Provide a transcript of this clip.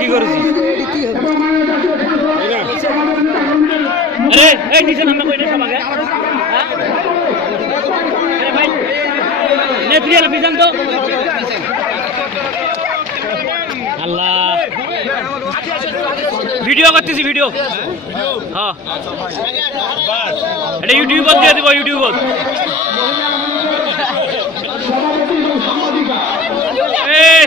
কি করেছিস? এই নিচে নামে কই না সবাকে ভাই নেত্রিয়াল পিছন তো আল্লাহ ভিডিও করতেছি ভিডিও হ্যাঁ এটা ইউটিউবত দিয়ে দিব ইউটিউবত এই